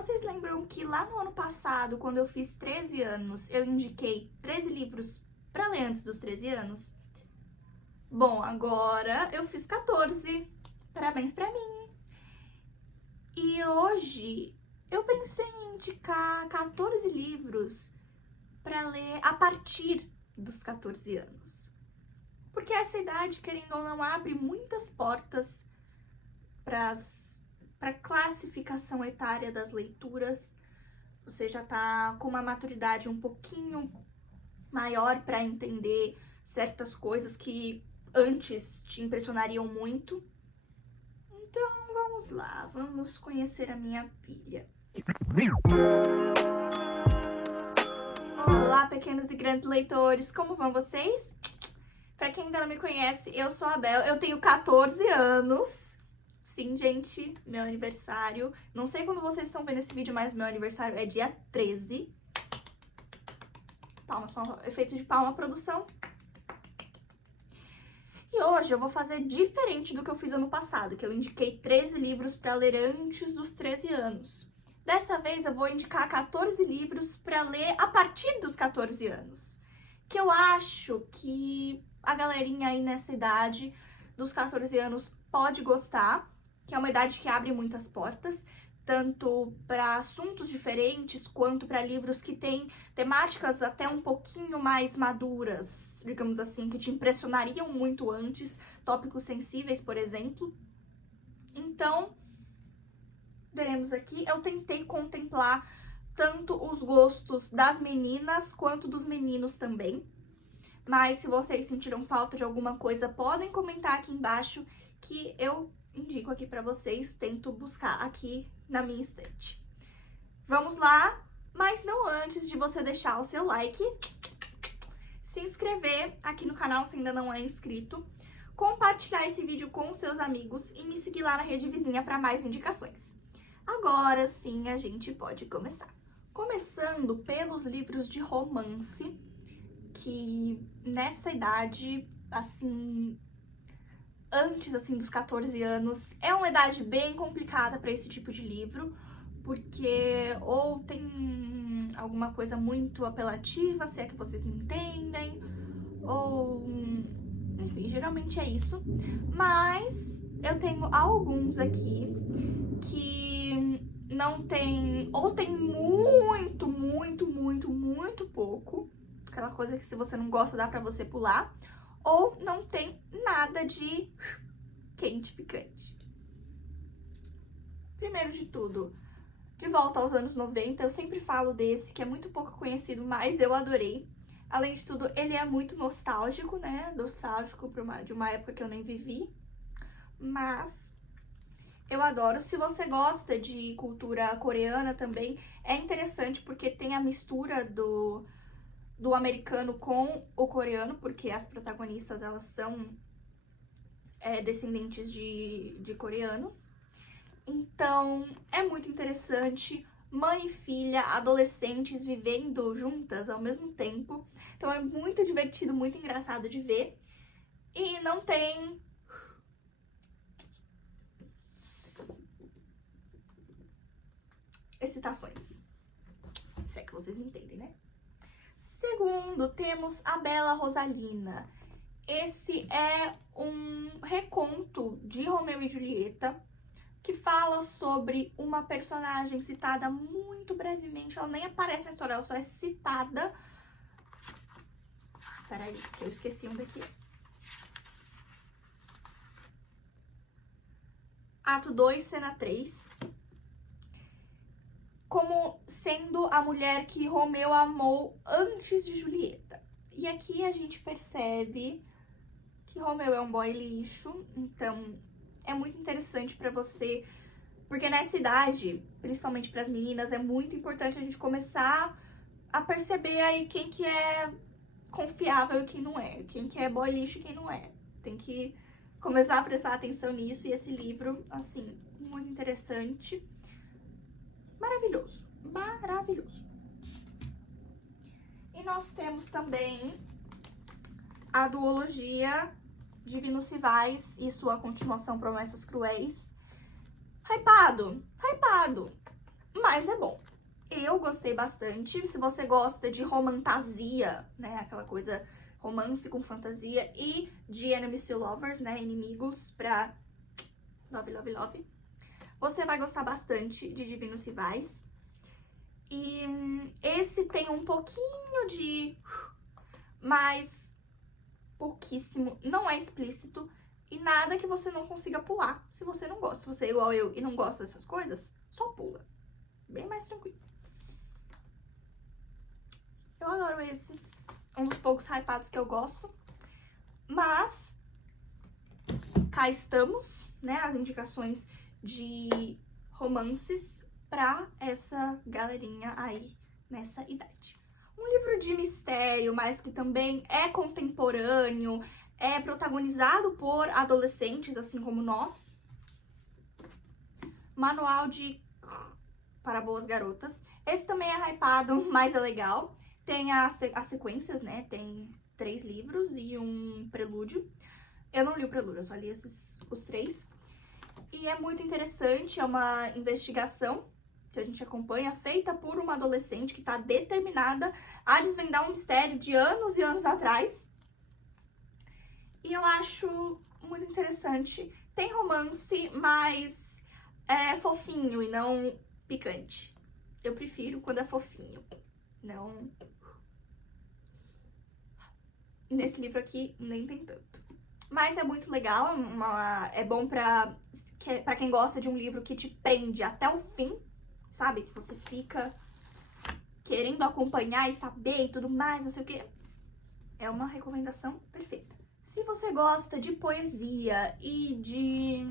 Vocês lembram que lá no ano passado, quando eu fiz 13 anos, eu indiquei 13 livros pra ler antes dos 13 anos? Bom, agora eu fiz 14. Parabéns pra mim! E hoje eu pensei em indicar 14 livros pra ler a partir dos 14 anos. Porque essa idade, querendo ou não, abre muitas portas para classificação etária das leituras. Você já tá com uma maturidade um pouquinho maior para entender certas coisas que antes te impressionariam muito. Então, vamos lá, vamos conhecer a minha filha. Olá, pequenos e grandes leitores, como vão vocês? Pra quem ainda não me conhece, eu sou a Bel, eu tenho 14 anos. Sim, gente, meu aniversário. Não sei quando vocês estão vendo esse vídeo, mas meu aniversário é dia 13. Palmas, palmas, efeito de palma, produção. E hoje eu vou fazer diferente do que eu fiz ano passado, que eu indiquei 13 livros pra ler antes dos 13 anos. Dessa vez eu vou indicar 14 livros pra ler a partir dos 14 anos. Que eu acho que a galerinha aí nessa idade dos 14 anos pode gostar, que é uma idade que abre muitas portas, tanto para assuntos diferentes, quanto para livros que têm temáticas até um pouquinho mais maduras, digamos assim, que te impressionariam muito antes, tópicos sensíveis, por exemplo. Então, veremos aqui, eu tentei contemplar tanto os gostos das meninas quanto dos meninos também. Mas se vocês sentiram falta de alguma coisa, podem comentar aqui embaixo que eu indico aqui pra vocês, tento buscar aqui na minha estante. Vamos lá, mas não antes de você deixar o seu like, se inscrever aqui no canal se ainda não é inscrito, compartilhar esse vídeo com os seus amigos e me seguir lá na rede vizinha para mais indicações. Agora sim a gente pode começar. Começando pelos livros de romance, que nessa idade, assim, antes assim dos 14 anos, é uma idade bem complicada para esse tipo de livro, porque ou tem alguma coisa muito apelativa, se é que vocês me entendem, ou enfim, geralmente é isso. Mas eu tenho alguns aqui que não tem, ou tem muito pouco, aquela coisa que se você não gosta dá pra você pular, ou não tem nada de quente picante. Primeiro de tudo, De Volta aos Anos 90, eu sempre falo desse, que é muito pouco conhecido, mas eu adorei. Além de tudo, ele é muito nostálgico, né? Nostálgico de uma época que eu nem vivi, mas eu adoro. Se você gosta de cultura coreana também, é interessante porque tem a mistura do americano com o coreano, porque as protagonistas, elas são descendentes de coreano. Então, é muito interessante. Mãe e filha, adolescentes vivendo juntas ao mesmo tempo. Então, é muito divertido, muito engraçado de ver. E não tem excitações. Se é que vocês me entendem, né? Segundo, temos a Bela Rosalina. Esse é um reconto de Romeu e Julieta, que fala sobre uma personagem citada muito brevemente. Ela nem aparece na história, ela só é citada. Peraí, que eu esqueci um daqui. Ato 2, cena 3. Como sendo a mulher que Romeu amou antes de Julieta. E aqui a gente percebe que Romeu é um boy lixo, então é muito interessante pra você, porque nessa idade, principalmente pras meninas, é muito importante a gente começar a perceber aí quem que é confiável e quem não é, quem que é boy lixo e quem não é. Tem que começar a prestar atenção nisso, e esse livro, assim, muito interessante. Maravilhoso, maravilhoso. E nós temos também a duologia Divinos Rivais e sua continuação Promessas Cruéis. Hypado, mas é bom. Eu gostei bastante. Se você gosta de romantasia, né, aquela coisa romance com fantasia, e de enemies to lovers, né, inimigos pra love, love, love, você vai gostar bastante de Divinos Rivais. E esse tem um pouquinho de... mas pouquíssimo, não é explícito e nada que você não consiga pular se você não gosta. Se você é igual eu e não gosta dessas coisas, só pula. Bem mais tranquilo. Eu adoro esses, um dos poucos hypados que eu gosto. Mas cá estamos, né, as indicações de romances pra essa galerinha aí nessa idade. Um livro de mistério, mas que também é contemporâneo, é protagonizado por adolescentes, assim como nós. Manual para Boas Garotas. Esse também é hypado, mas é legal. Tem as sequências, né? Tem 3 livros e um prelúdio. Eu não li o prelúdio, eu só li os 3. E é muito interessante, é uma investigação que a gente acompanha, feita por uma adolescente que está determinada a desvendar um mistério de anos e anos atrás. E eu acho muito interessante. Tem romance, mas é fofinho e não picante. Eu prefiro quando é fofinho, não... Nesse livro aqui, nem tem tanto. Mas é muito legal, é bom pra quem gosta de um livro que te prende até o fim, sabe? Que você fica querendo acompanhar e saber e tudo mais, não sei o quê. É uma recomendação perfeita. Se você gosta de poesia e de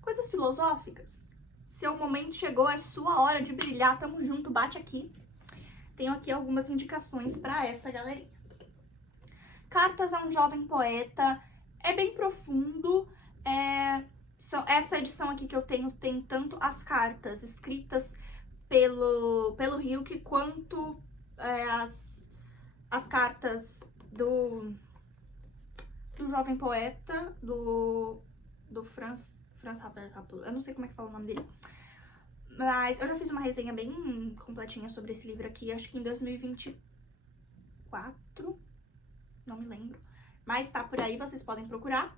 coisas filosóficas, seu momento chegou, é sua hora de brilhar, tamo junto, bate aqui. Tenho aqui algumas indicações pra essa galerinha. Cartas a um Jovem Poeta, é bem profundo, essa edição aqui que eu tenho tem tanto as cartas escritas pelo Hilke, quanto as cartas do Jovem Poeta, do Franz Capul, eu não sei como é que fala o nome dele, mas eu já fiz uma resenha bem completinha sobre esse livro aqui, acho que em 2024, não me lembro, mas tá por aí, vocês podem procurar.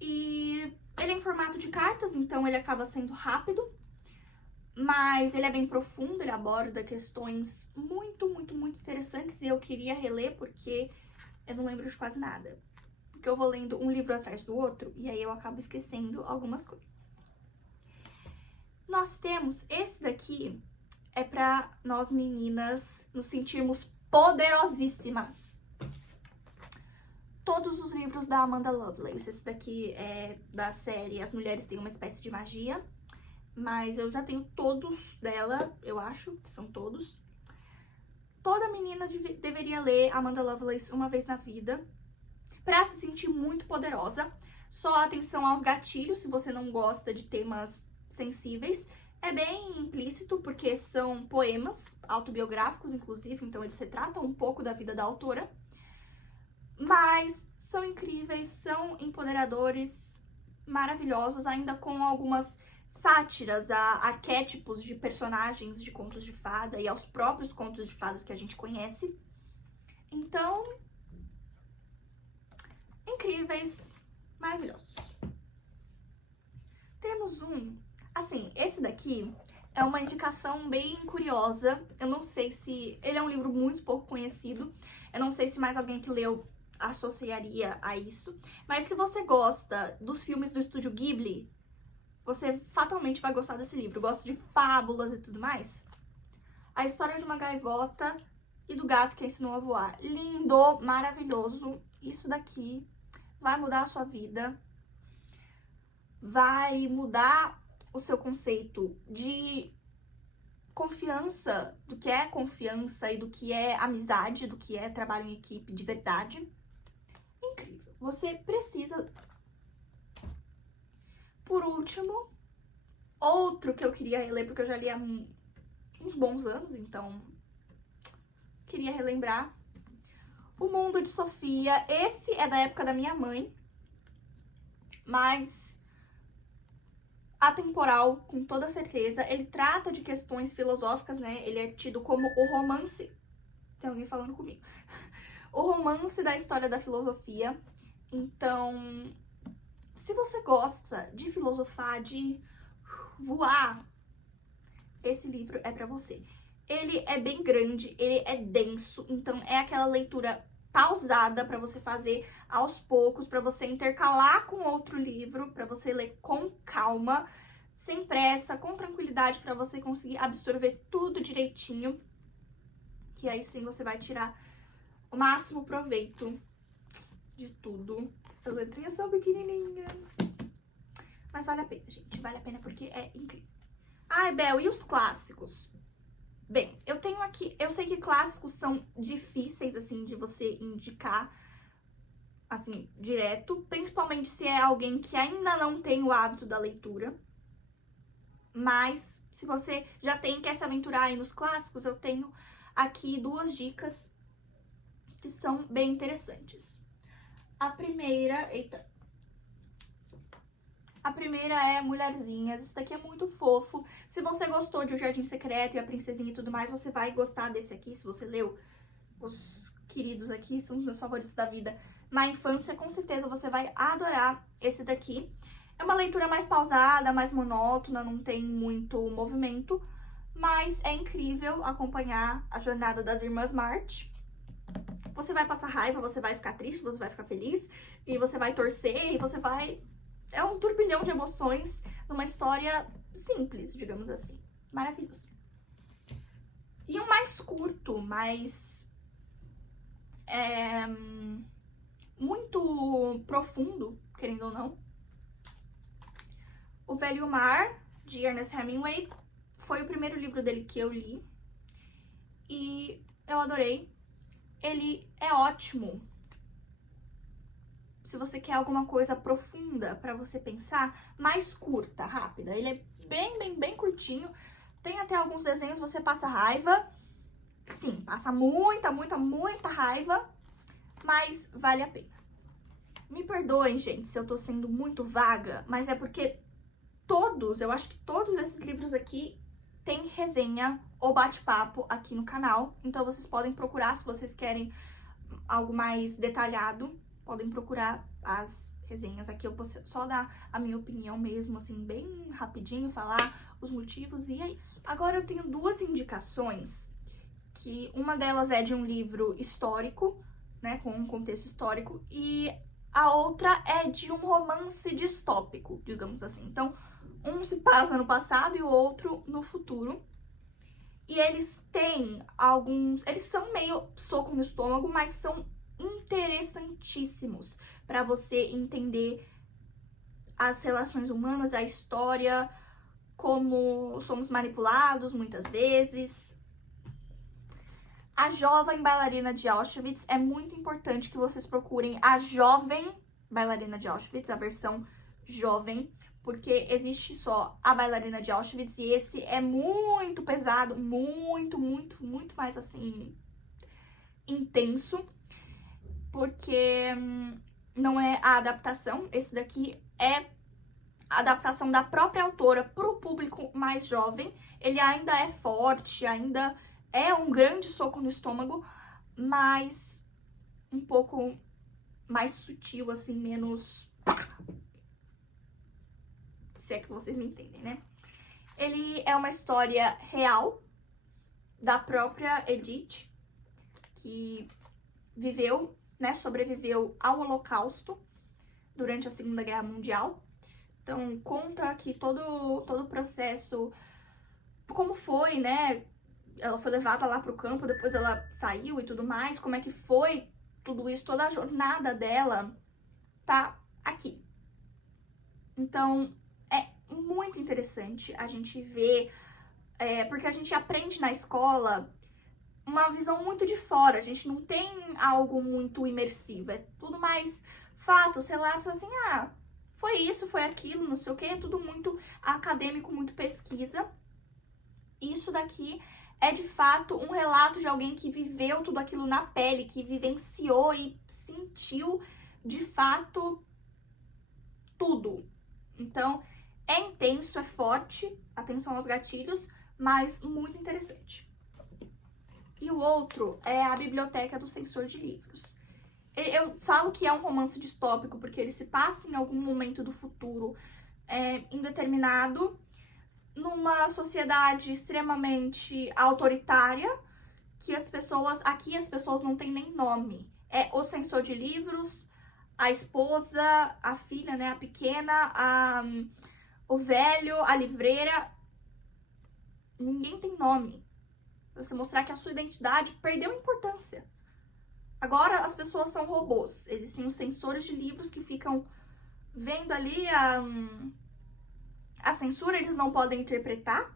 E ele é em formato de cartas, então ele acaba sendo rápido, mas ele é bem profundo, ele aborda questões muito, muito, muito interessantes e eu queria reler porque eu não lembro de quase nada. Porque eu vou lendo um livro atrás do outro e aí eu acabo esquecendo algumas coisas. Nós temos esse daqui, é pra nós meninas nos sentirmos poderosíssimas. Todos os livros da Amanda Lovelace. Esse daqui é da série As Mulheres Têm uma Espécie de Magia. Mas eu já tenho todos dela, eu acho que são todos. Toda menina deveria ler Amanda Lovelace uma vez na vida, pra se sentir muito poderosa. Só atenção aos gatilhos, se você não gosta de temas sensíveis. É bem implícito, porque são poemas autobiográficos, inclusive, então eles retratam um pouco da vida da autora. Mas são incríveis, são empoderadores, maravilhosos, ainda com algumas sátiras a arquétipos de personagens de contos de fada e aos próprios contos de fadas que a gente conhece. Então, incríveis, maravilhosos. Temos assim, esse daqui é uma indicação bem curiosa. Eu não sei se... ele é um livro muito pouco conhecido. Eu não sei se mais alguém que leu associaria a isso. Mas se você gosta dos filmes do estúdio Ghibli, você fatalmente vai gostar desse livro. Gosta de fábulas e tudo mais. A História de uma Gaivota e do Gato que Ensinou a Voar. Lindo, maravilhoso. Isso daqui vai mudar a sua vida. Vai mudar o seu conceito de confiança, do que é confiança e do que é amizade, do que é trabalho em equipe de verdade. Incrível. Você precisa... Por último, outro que eu queria reler, porque eu já li há uns bons anos, então queria relembrar. O Mundo de Sofia. Esse é da época da minha mãe, mas atemporal, com toda certeza. Ele trata de questões filosóficas, né? Ele é tido como o romance... Tem alguém falando comigo. O romance da história da filosofia. Então, se você gosta de filosofar, de voar, esse livro é pra você. Ele é bem grande, ele é denso, então é aquela leitura pausada pra você fazer aos poucos, pra você intercalar com outro livro, pra você ler com calma, sem pressa, com tranquilidade, pra você conseguir absorver tudo direitinho, que aí sim você vai tirar o máximo proveito de tudo. As letrinhas são pequenininhas, mas vale a pena, gente, vale a pena porque é incrível. Ai, Bel, e os clássicos? Bem, eu tenho aqui... Eu sei que clássicos são difíceis, assim, de você indicar, assim, direto. Principalmente se é alguém que ainda não tem o hábito da leitura. Mas, se você já quer se aventurar aí nos clássicos, eu tenho aqui 2 dicas que são bem interessantes. A primeira... Eita... A primeira é Mulherzinhas. Isso daqui é muito fofo. Se você gostou de O Jardim Secreto e A Princesinha e tudo mais, você vai gostar desse aqui. Se você leu, os queridos aqui são os meus favoritos da vida na infância, com certeza você vai adorar esse daqui. É uma leitura mais pausada, mais monótona, não tem muito movimento, mas é incrível acompanhar a jornada das Irmãs March. Você vai passar raiva, você vai ficar triste, você vai ficar feliz, e você vai torcer, e você vai... É um turbilhão de emoções numa história simples, digamos assim. Maravilhoso. E um mais curto, mais... muito profundo, querendo ou não. O Velho Mar, de Ernest Hemingway, foi o primeiro livro dele que eu li. E eu adorei. Ele é ótimo se você quer alguma coisa profunda pra você pensar, mais curta, rápida. Ele é bem curtinho. Tem até alguns desenhos, você passa raiva. Sim, passa muita raiva, mas vale a pena. Me perdoem, gente, se eu tô sendo muito vaga, mas é porque eu acho que todos esses livros aqui tem resenha ou bate-papo aqui no canal. Então vocês podem procurar, se vocês querem algo mais detalhado, podem procurar as resenhas. Aqui eu vou só dar a minha opinião mesmo, assim, bem rapidinho, falar os motivos e é isso. Agora eu tenho 2 indicações, que uma delas é de um livro histórico, né, com um contexto histórico, e a outra é de um romance distópico, digamos assim. Então, um se passa no passado e o outro no futuro. E eles têm eles são meio soco no estômago, mas são interessantíssimos para você entender as relações humanas, a história, como somos manipulados muitas vezes. A Jovem Bailarina de Auschwitz, é muito importante que vocês procurem a Jovem Bailarina de Auschwitz, a versão jovem, porque existe só a Bailarina de Auschwitz e esse é muito pesado, muito mais, assim, intenso, porque não é a adaptação, esse daqui é a adaptação da própria autora para o público mais jovem. Ele ainda é forte, ainda é um grande soco no estômago, mas um pouco mais sutil, assim, menos... Se é que vocês me entendem, né? Ele é uma história real da própria Edith, que viveu, né, sobreviveu ao Holocausto durante a Segunda Guerra Mundial. Então, conta que todo o processo, como foi, né? Ela foi levada lá pro campo, depois ela saiu e tudo mais, como é que foi tudo isso, toda a jornada dela tá aqui. Então, é muito interessante a gente ver, porque a gente aprende na escola uma visão muito de fora, a gente não tem algo muito imersivo, é tudo mais fatos, relatos assim, foi isso, foi aquilo, não sei o que, é tudo muito acadêmico, muito pesquisa. Isso daqui é de fato um relato de alguém que viveu tudo aquilo na pele, que vivenciou e sentiu de fato tudo. Então, É intenso, é forte, atenção aos gatilhos, mas muito interessante. E o outro é A Biblioteca do Censor de Livros. Eu falo que é um romance distópico porque ele se passa em algum momento do futuro indeterminado, numa sociedade extremamente autoritária, que aqui as pessoas não têm nem nome. É o censor de livros, a esposa, a filha, né, a pequena, o velho, a livreira. Ninguém tem nome. Pra você mostrar que a sua identidade perdeu importância. Agora as pessoas são robôs. Existem os censores de livros que ficam vendo ali a censura, eles não podem interpretar.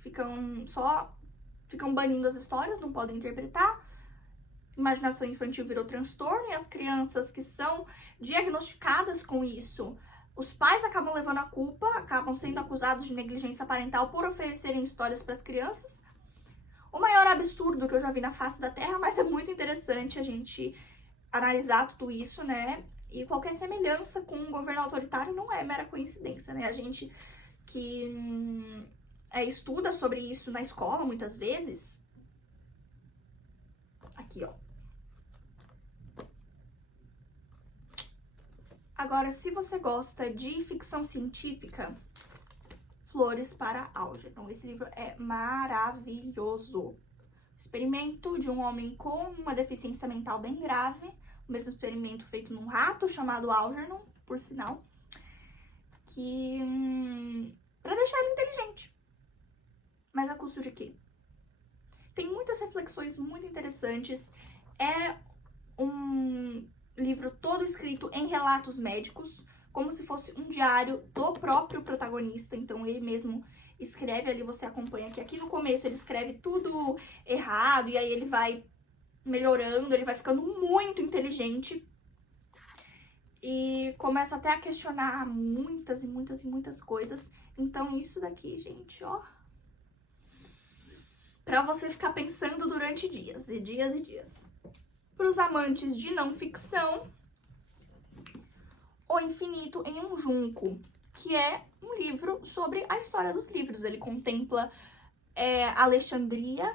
Ficam banindo as histórias, não podem interpretar. Imaginação infantil virou transtorno e as crianças que são diagnosticadas com isso, os pais acabam levando a culpa, acabam sendo acusados de negligência parental por oferecerem histórias para as crianças. O maior absurdo que eu já vi na face da Terra, mas é muito interessante a gente analisar tudo isso, né? E qualquer semelhança com um governo autoritário não é mera coincidência, né? A gente que estuda sobre isso na escola, muitas vezes. Aqui, ó. Agora, se você gosta de ficção científica, Flores para Algernon. Esse livro é maravilhoso. Experimento de um homem com uma deficiência mental bem grave. O mesmo experimento feito num rato chamado Algernon, por sinal. Pra deixar ele inteligente. Mas a custo de quê? Tem muitas reflexões muito interessantes. É um livro todo escrito em relatos médicos, como se fosse um diário do próprio protagonista. Então ele mesmo escreve ali, você acompanha aqui no começo ele escreve tudo errado e aí ele vai melhorando, ele vai ficando muito inteligente e começa até a questionar muitas e muitas e muitas coisas. Então isso daqui, gente, ó, pra você ficar pensando durante dias e dias e dias. Para os amantes de não ficção, O Infinito em um Junco, que é um livro sobre a história dos livros. Ele contempla Alexandria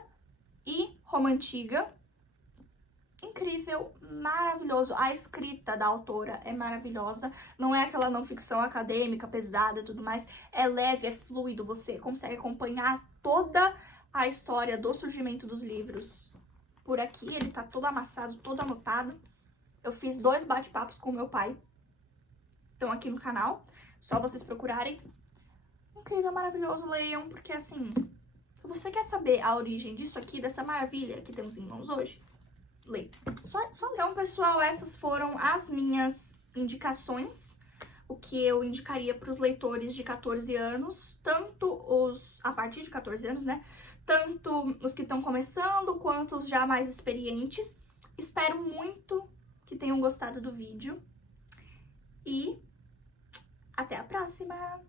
e Roma Antiga. Incrível, maravilhoso. A escrita da autora é maravilhosa. Não é aquela não ficção acadêmica, pesada e tudo mais. É leve, é fluido. Você consegue acompanhar toda a história do surgimento dos livros. Por aqui, ele tá todo amassado, todo anotado. Eu fiz 2 bate-papos com meu pai. Estão aqui no canal, só vocês procurarem. Incrível, maravilhoso, leiam, porque assim, se você quer saber a origem disso aqui, dessa maravilha que temos em mãos hoje, leia. Então, pessoal, essas foram as minhas indicações, o que eu indicaria para os leitores de 14 anos, tanto a partir de 14 anos, né? Tanto os que estão começando, quanto os já mais experientes. Espero muito que tenham gostado do vídeo. E até a próxima!